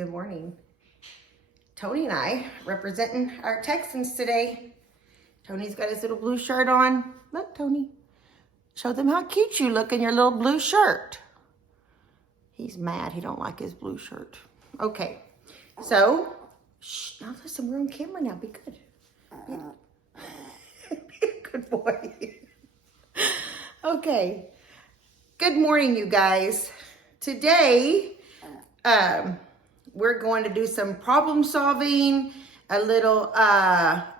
Good morning. Tony and I representing our Texans today. Tony's got his little blue shirt on. Look, Tony. Show them how cute you look in your little blue shirt. He's mad he don't like his blue shirt. Okay, so, shh, now listen, we're on camera now. Be good. Be a good boy. Okay. Good morning, you guys. Today, we're going to do some problem solving, a little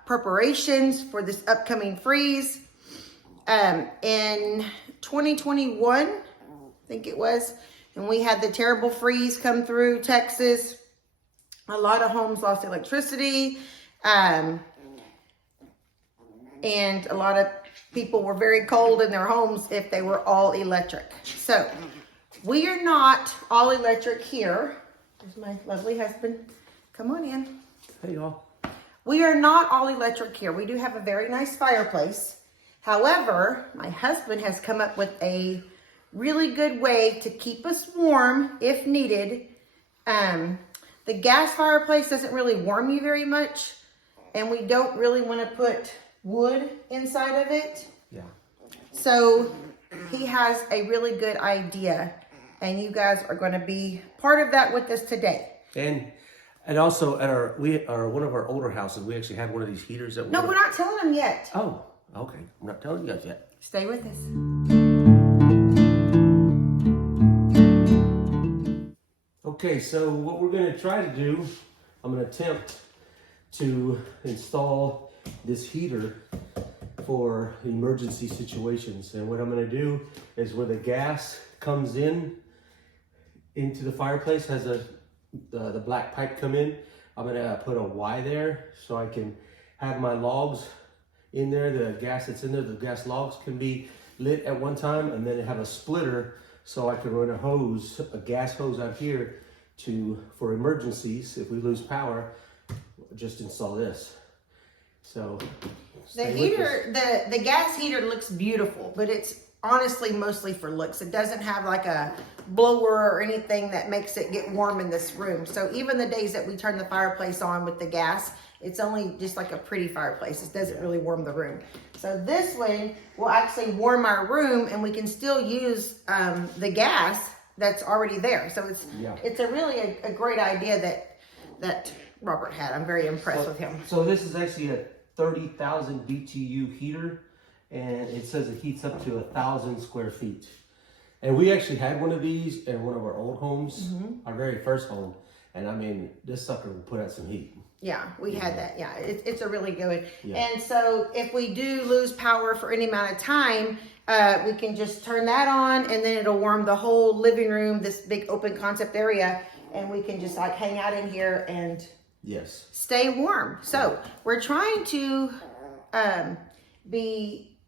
preparations for this upcoming freeze. In 2021, I think it was, and we had the terrible freeze come through Texas. A lot of homes lost electricity, and a lot of people were very cold in their homes if they were all electric. So we are not all electric here. There's my lovely husband. Come on in. Hey, y'all. We are not all electric here. We do have a very nice fireplace. However, my husband has come up with a really good way to keep us warm if needed. The gas fireplace doesn't really warm you very much, and we don't really want to put wood inside of it. Yeah. So he has a really good idea, and you guys are going to be part of that with us today. And also at one of our older houses, we actually had one of these heaters that. No, we're not telling them yet. Oh, okay. I'm not telling you guys yet. Stay with us. Okay, so what we're going to try to do, I'm going to attempt to install this heater for emergency situations. And what I'm going to do is where the gas comes into the fireplace, has the black pipe come in, I'm going to put a Y there so I can have my logs in there. The gas that's in there, the gas logs can be lit at one time, and then have a splitter so I can run a gas hose out here for emergencies. If we lose power, just install this. So the heater, the gas heater looks beautiful, but it's honestly mostly for looks. It doesn't have like a blower or anything that makes it get warm in this room. So even the days that we turn the fireplace on with the gas, it's only just like a pretty fireplace. It doesn't really warm the room. So this way will actually warm our room, and we can still use the gas that's already there. So it's a really a great idea that Robert had. I'm very impressed with him. So this is actually a 30,000 BTU heater, and it says it heats up to 1,000 square feet. And we actually had one of these in one of our old homes, our very first home. And I mean, this sucker will put out some heat. Yeah, we had that. Yeah, it's a really good. Yeah. And so if we do lose power for any amount of time, we can just turn that on, and then it'll warm the whole living room, this big open concept area, and we can just like hang out in here and stay warm. So we're trying to be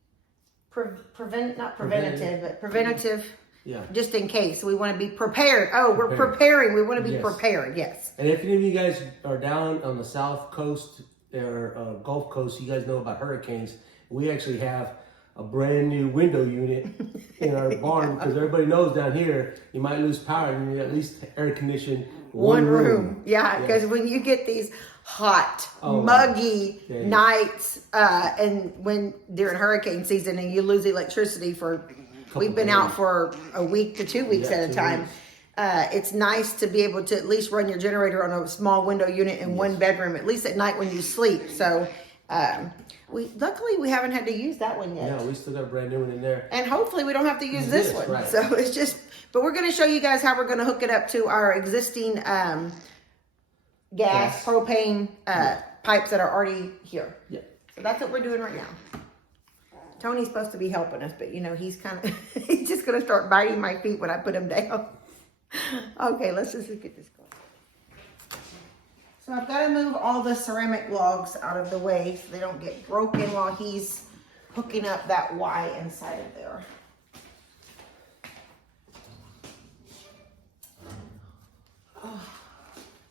preventative. Yeah. Just in case. We want to be prepared. Oh, we're preparing. We want to be prepared. Yes. And if any of you guys are down on the South Coast or Gulf Coast, you guys know about hurricanes. We actually have a brand new window unit in our barn, because everybody knows down here you might lose power and you at least air condition one room. Yeah, because when you get these hot, muggy nights, and when during hurricane season and you lose electricity we've been out for a week to 2 weeks at a time. It's nice to be able to at least run your generator on a small window unit in one bedroom, at least at night when you sleep. So luckily we haven't had to use that one yet. Yeah, we still got a brand new one in there. And hopefully we don't have to use this one. Right. So it's just, but we're going to show you guys how we're going to hook it up to our existing gas, propane pipes that are already here. Yeah. So that's what we're doing right now. Tony's supposed to be helping us, but he's he's just going to start biting my feet when I put him down. Okay, let's just get this going. So I've got to move all the ceramic logs out of the way so they don't get broken while he's hooking up that Y inside of there. Oh,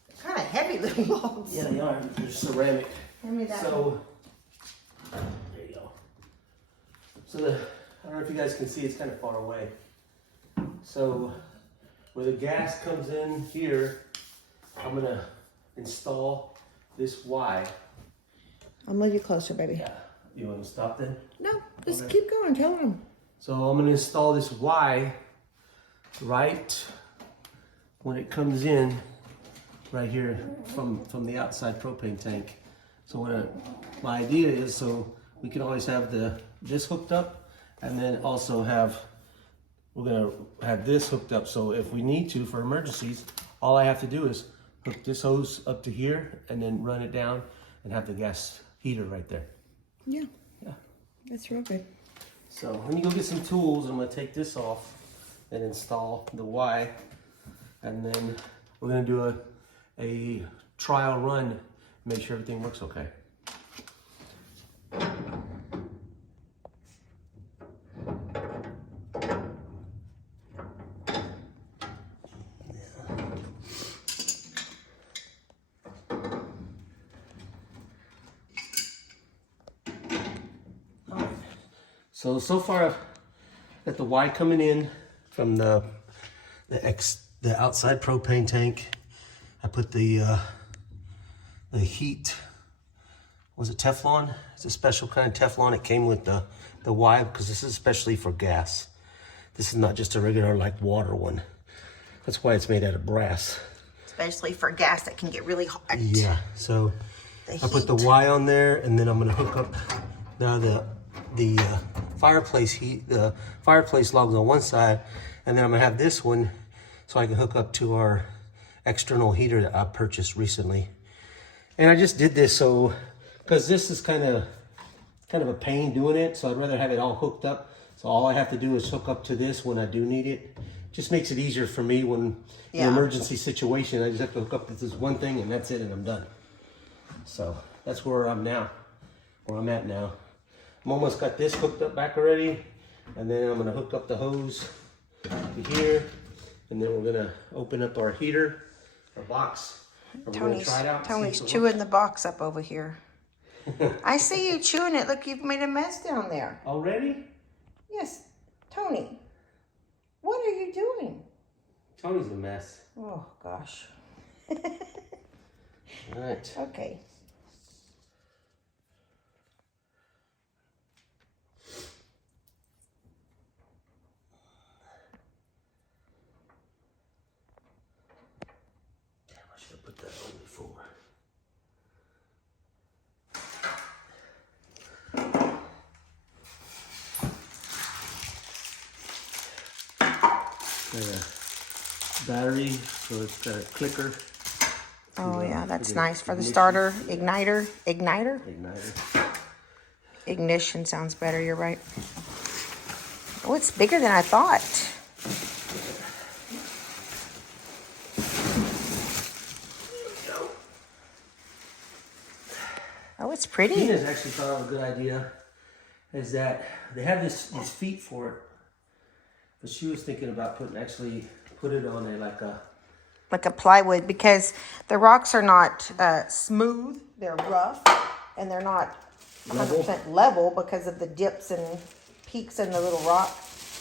they're kind of heavy little logs. Yeah, they are. They're ceramic. Hand me that one. So there you go. So I don't know if you guys can see, it's kind of far away. So where the gas comes in here, I'm gonna install this Y. I'll move you closer, baby. Yeah. You want to stop then? No, just Okay. keep going. Tell them. So I'm gonna install this Y right when it comes in, right here from the outside propane tank. So my idea is so we can always have this hooked up, and then also we're gonna have this hooked up. So if we need to for emergencies, all I have to do is hook this hose up to here and then run it down and have the gas heater right there. Yeah. Yeah. That's real good. So let me go get some tools. I'm gonna take this off and install the Y, and then we're gonna do a trial run, make sure everything works okay. So far I've got the Y coming in from the outside propane tank. I put the heat, was it Teflon? It's a special kind of Teflon. It came with the Y because this is especially for gas. This is not just a regular like water one. That's why it's made out of brass. Especially for gas that can get really hot. Yeah, so I put the Y on there, and then I'm gonna hook up now the fireplace heat, the fireplace logs on one side, and then I'm gonna have this one so I can hook up to our external heater that I purchased recently. And I just did this so, because this is kind of a pain doing it, so I'd rather have it all hooked up. So all I have to do is hook up to this when I do need it. Just makes it easier for me when in an emergency situation, I just have to hook up to this one thing and that's it, and I'm done. So that's where I'm at now. I'm almost got this hooked up back already, and then I'm gonna hook up the hose to here, and then we're gonna open up our heater, our box. Tony's chewing the box up over here. I see you chewing it. Look, you've made a mess down there. Already? Yes, Tony. What are you doing? Tony's a mess. Oh gosh. All right. Okay. I should have put that on before. Got a battery, so it's got a clicker. Oh yeah, that's nice for the starter. Igniter. Ignition sounds better, you're right. Oh, it's bigger than I thought. Oh, it's pretty. Tina's actually thought of a good idea, is that they have these feet for it, but she was thinking about put it on like a plywood, because the rocks are not smooth, they're rough, and they're not 100% level because of the dips and peaks in the little rock.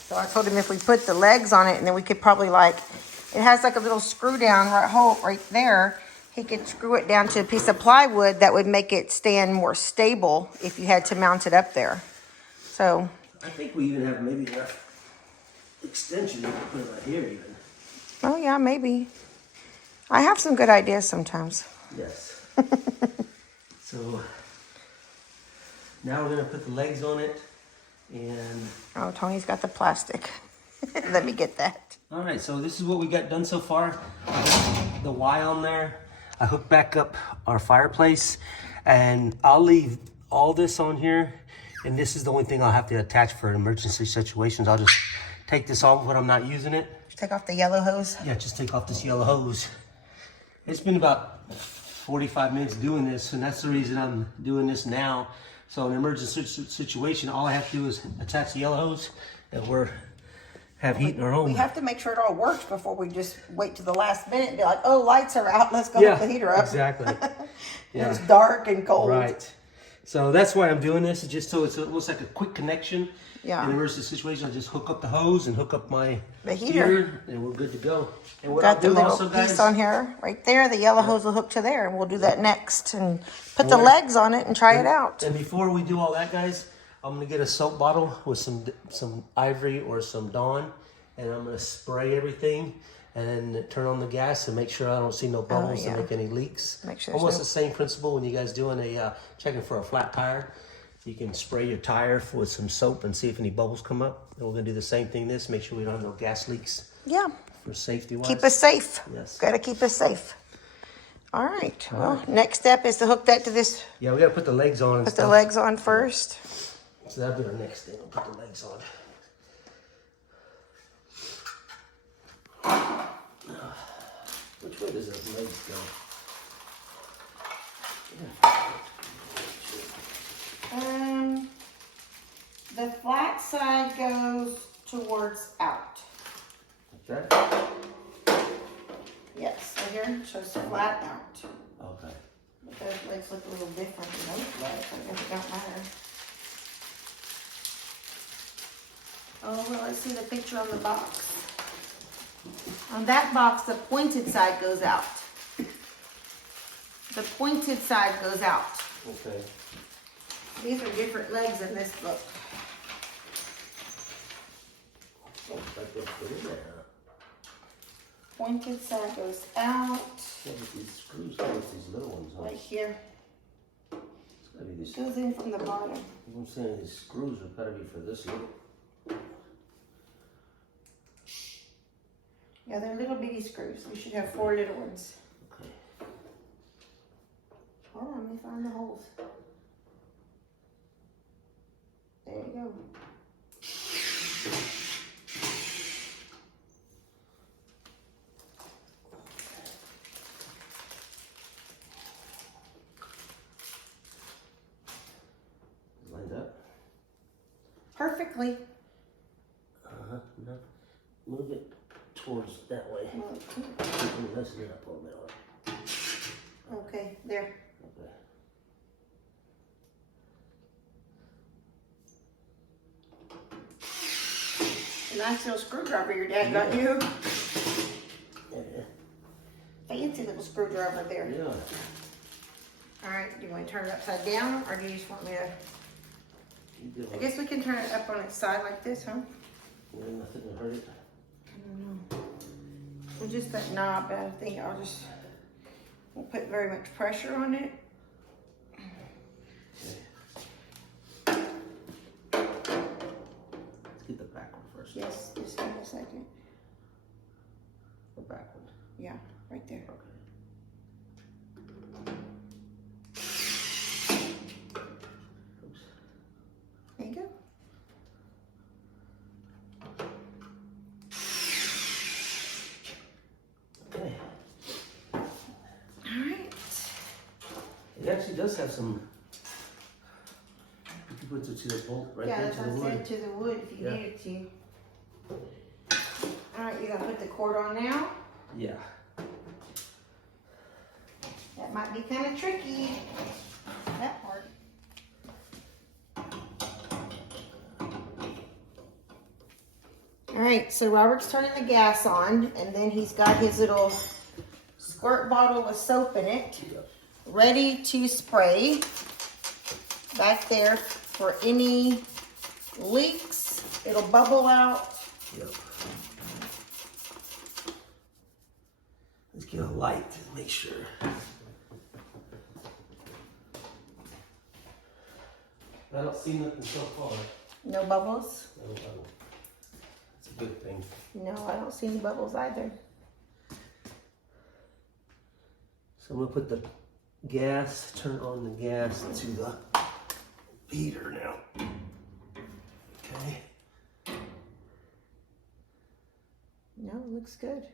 So I told him if we put the legs on it, and then we could probably it has like a little screw down hole right there. He could screw it down to a piece of plywood that would make it stand more stable if you had to mount it up there. So I think we even have maybe enough extension to put it right here even. oh yeah, maybe. I have some good ideas sometimes. Yes. So now we're gonna put the legs on it, and Oh, Tony's got the plastic. Let me get that. all right, so this is what we got done so far. I got the Y on there. I hooked back up our fireplace, and I'll leave all this on here, and this is the only thing I'll have to attach for emergency situations. I'll just take this off when I'm not using it. Take off the yellow hose. Yeah, just take off this yellow hose. It's been about 45 minutes doing this, and that's the reason I'm doing this now. So in an emergency situation, all I have to do is attach the yellow hose, and have heat in our home. We have to make sure it all works before we just wait to the last minute and be like, oh, lights are out, let's go hook the heater up. Exactly. It's dark and cold. Right. So that's why I'm doing this. It's just so it looks like a quick connection. Yeah. In an emergency situation, I just hook up the hose and hook up the heater, and we're good to go. And what got I'll the do little also, guys, piece on here, right there. The yellow hose will hook to there, and we'll do that next. And put the legs on it and try it out. And before we do all that, guys, I'm gonna get a soap bottle with some Ivory or some Dawn, and I'm gonna spray everything, and then turn on the gas and make sure I don't see no bubbles and make any leaks. Make sure almost the same principle when you guys doing a checking for a flat tire. You can spray your tire with some soap and see if any bubbles come up. And we're gonna do the same thing. Make sure we don't have no gas leaks. Yeah. For safety wise. Keep us safe. Yes. Got to keep us safe. All right. Well, next step is to hook that to this. Yeah, we gotta put the legs on. Put the legs on first. So that'll be our next thing. We'll put the legs on. Which way does those legs go? The flat side goes towards out. Okay. Yes, right here shows flat out. Okay. But those legs look a little different than those legs. I guess it don't matter. Oh, well, let's see the picture on the box. On that box, the pointed side goes out. The pointed side goes out. Okay. These are different legs in this book. Pointed side goes out. Yeah, but these screws go with these little ones on. Right here. It's gotta be these. Goes in from the bottom. I'm saying these screws have gotta be for this little. Yeah, they're little bitty screws. We should have 4 little ones. Okay. Hold on, let me find the holes. There you go. Lined up. Perfectly. No. Move it towards that way. Listen it up a little bit. Okay, there. Okay. A nice little screwdriver your dad got you. Yeah. Fancy little screwdriver there. Yeah. All right, do you want to turn it upside down, or do you just want me to? You do I it. guess we can turn it up on its side like this, huh? Yeah, nothing to hurt it. I don't know. Well, just that knob, but I think I'll just won't put very much pressure on it. Okay. Let's get the back one first. Yes, just give me a second. The back one. Yeah, right there. Okay. Oops. There you go. Okay. All right. It actually does have some. You can put it to the bolt right Yeah, there that's to what the I wood. said, to the wood if you Yeah. needed to. All right, you gonna put the cord on now? Yeah. That might be kind of tricky. That part. All right, so Robert's turning the gas on, and then he's got his little squirt bottle with soap in it, ready to spray back there for any leaks. It'll bubble out. Yep. Let's get a light to make sure. I don't see nothing so far. No bubbles? No bubble. It's a good thing. No, I don't see any bubbles either. So I'm gonna put the gas, turn on the gas to the heater now. Okay. No, it looks good.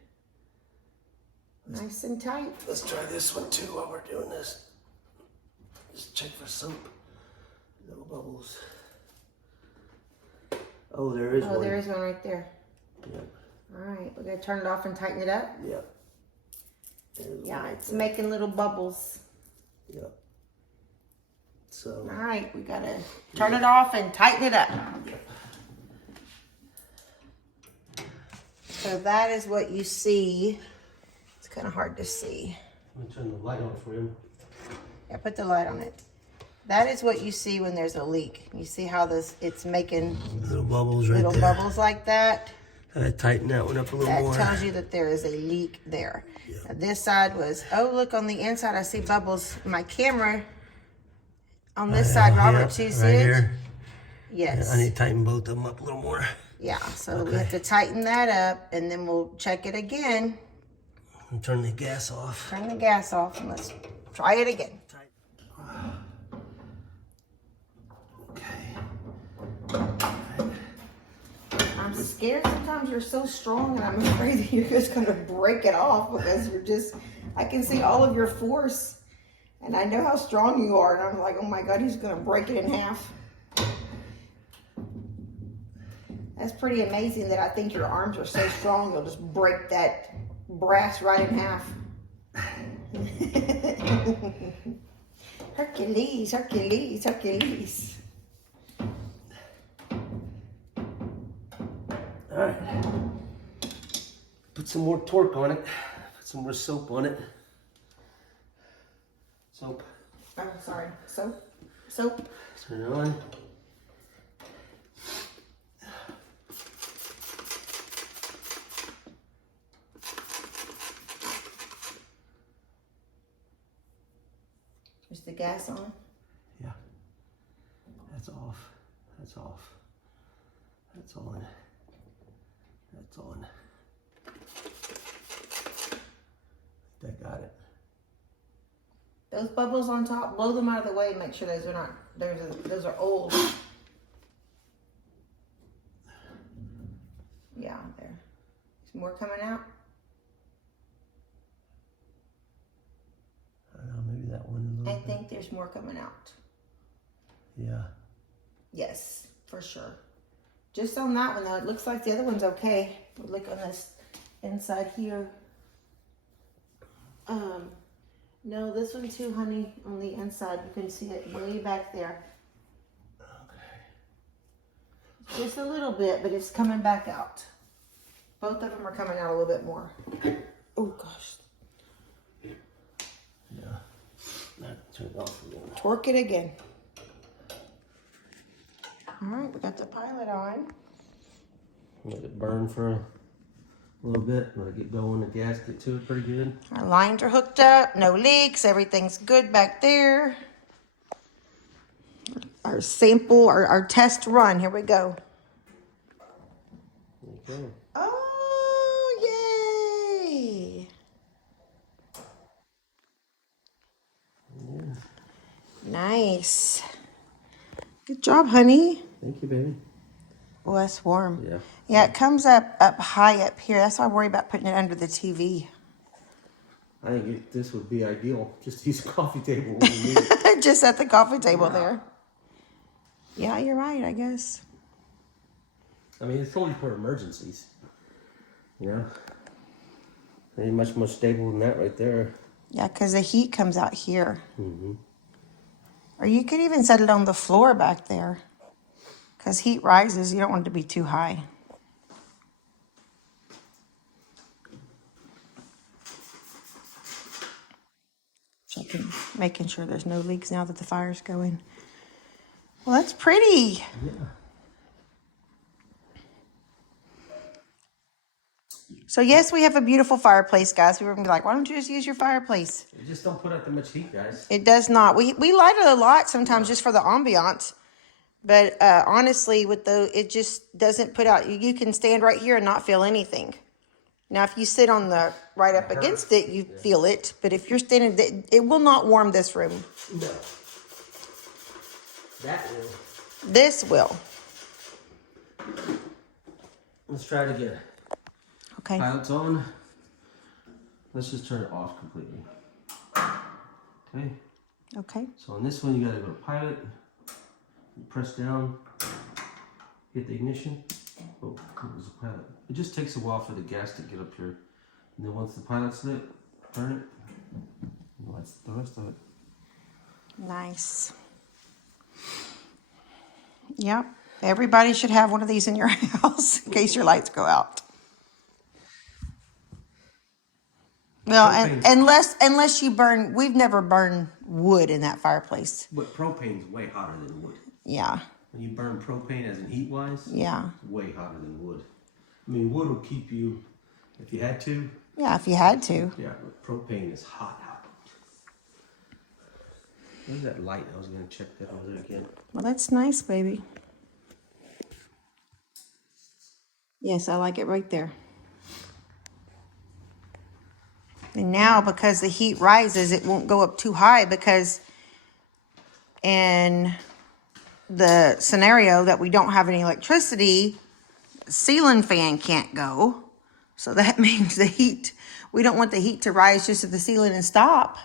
Nice and tight. Let's try this one too while we're doing this. Just check for soap. No bubbles. Oh, there is one. Oh, there is one right there. Yep. All right, we're gonna turn it off and tighten it up. Yep. There's Yeah, one right it's there. making little bubbles. Yep. So. All right, we gotta turn it off and tighten it up. So that is what you see. It's kind of hard to see. Let me turn the light on for him. Yeah, put the light on it. That is what you see when there's a leak. You see how it's making little bubbles right little there. bubbles like that? I tighten that one up a little more. That tells you that there is a leak there. Yeah. Now this side was, oh, look on the inside, I see bubbles. My camera on this side, Robert, you see right it? Here. Yes. Yeah, I need to tighten both of them up a little more. Yeah, so we have to tighten that up, and then we'll check it again. And turn the gas off. Turn the gas off, and let's try it again. I'm scared sometimes you're so strong, and I'm afraid that you're just going to break it off because I can see all of your force, and I know how strong you are, and I'm like, oh my God, he's going to break it in half. That's pretty amazing that I think your arms are so strong, you'll just break that brass right in half. Hercules, Hercules, Hercules. All right. Put some more torque on it. Put some more soap on it. Soap. Oh, sorry. Soap. Turn it on. Is the gas on? Yeah. That's off. That's off. That's on. That's on. That got it. Those bubbles on top, blow them out of the way and make sure those are not, those are old. Yeah, there. Is more coming out? I don't know, maybe that one a little I think there's more coming out. Yeah. Yes, for sure. Just on that one though, it looks like the other one's okay. Look on this inside here. No, this one too, honey, on the inside. You can see it way back there. Okay. Just a little bit, but it's coming back out. Both of them are coming out a little bit more. Oh gosh. Yeah. That turned off a little. Torque it again. All right, we got the pilot on. Let it burn for a little bit. Let it get going. The gas get to it pretty good. Our lines are hooked up. No leaks. Everything's good back there. Our sample, our test run. Here we go. There you go. Oh, yay. Yeah. Nice. Good job, honey. Thank you, baby. Oh, that's warm. Yeah. Yeah, it comes up high up here. That's why I worry about putting it under the TV. I think this would be ideal. Just use a coffee table when you need it. Just at the coffee table there. Yeah, you're right, I guess. I mean, it's only for emergencies. Yeah. Ain't much more stable than that right there. Yeah, because the heat comes out here. Mm-hmm. Or you could even set it on the floor back there. Because heat rises, you don't want it to be too high. Checking, making sure there's no leaks now that the fire's going. Well, that's pretty. Yeah. So yes, we have a beautiful fireplace, guys. We were gonna be like, why don't you just use your fireplace? You just don't put out that much heat, guys. It does not. We light it a lot sometimes just for the ambiance. But honestly, it just doesn't put out. You can stand right here and not feel anything. Now, if you sit on the right up against it, you feel it. But if you're standing, it will not warm this room. No. That will. This will. Let's try it again. Okay. Pilot's on. Let's just turn it off completely. Okay. Okay. So on this one, you gotta go to pilot. Press down. Hit the ignition. Oh, it was a pilot. It just takes a while for the gas to get up here. And then once the pilot's lit, turn it. And that's the rest of it. Nice. Yep. Everybody should have one of these in your house in case your lights go out. Well, and unless you burn, we've never burned wood in that fireplace. But propane's way hotter than wood. Yeah. When you burn propane as in heat wise, yeah, it's way hotter than wood. I mean, wood will keep you if you had to. Yeah, if you had to. Yeah, but propane is hot. Where's that light? I was going to check that over there again. Well, that's nice, baby. Yes, I like it right there. And now, because the heat rises, it won't go up too high, because in the scenario that we don't have any electricity, the ceiling fan can't go. So that means the heat, we don't want the heat to rise just at the ceiling and stop.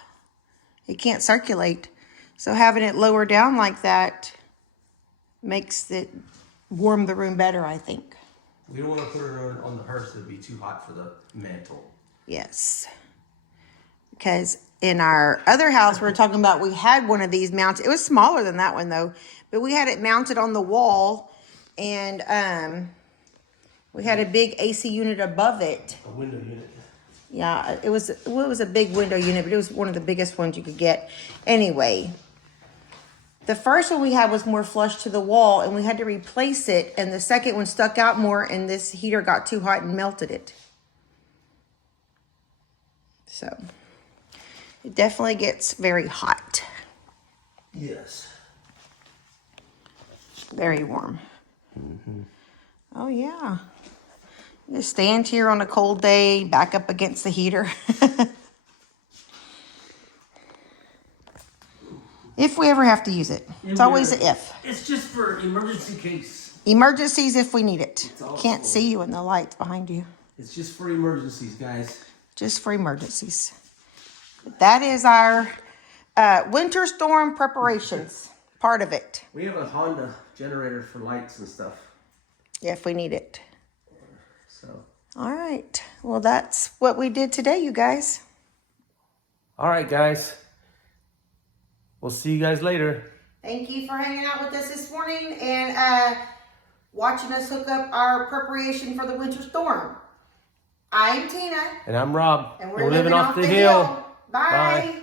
It can't circulate. So having it lower down like that makes it warm the room better, I think. We don't want to put it on the hearth. It'd be too hot for the mantle. Yes. Because in our other house, we were talking about, we had one of these mounted. It was smaller than that one, though. But we had it mounted on the wall. And we had a big AC unit above it. A window unit. Yeah, it was a big window unit, but it was one of the biggest ones you could get. Anyway, the first one we had was more flush to the wall, and we had to replace it. And the second one stuck out more, and this heater got too hot and melted it. So it definitely gets very hot. Yes. Very warm. Mm-hmm. Oh, yeah. Just stand here on a cold day, back up against the heater. If we ever have to use it. It's always an if. It's just for emergency case. Emergencies if we need it. Can't see you in the lights behind you. It's just for emergencies, guys. Just for emergencies. But that is our winter storm preparations. Part of it. We have a Honda generator for lights and stuff. If we need it. So. All right. Well, that's what we did today, you guys. All right, guys. We'll see you guys later. Thank you for hanging out with us this morning and watching us hook up our preparation for the winter storm. I'm Tina. And I'm Rob. And we're living off the hill. Bye. Bye.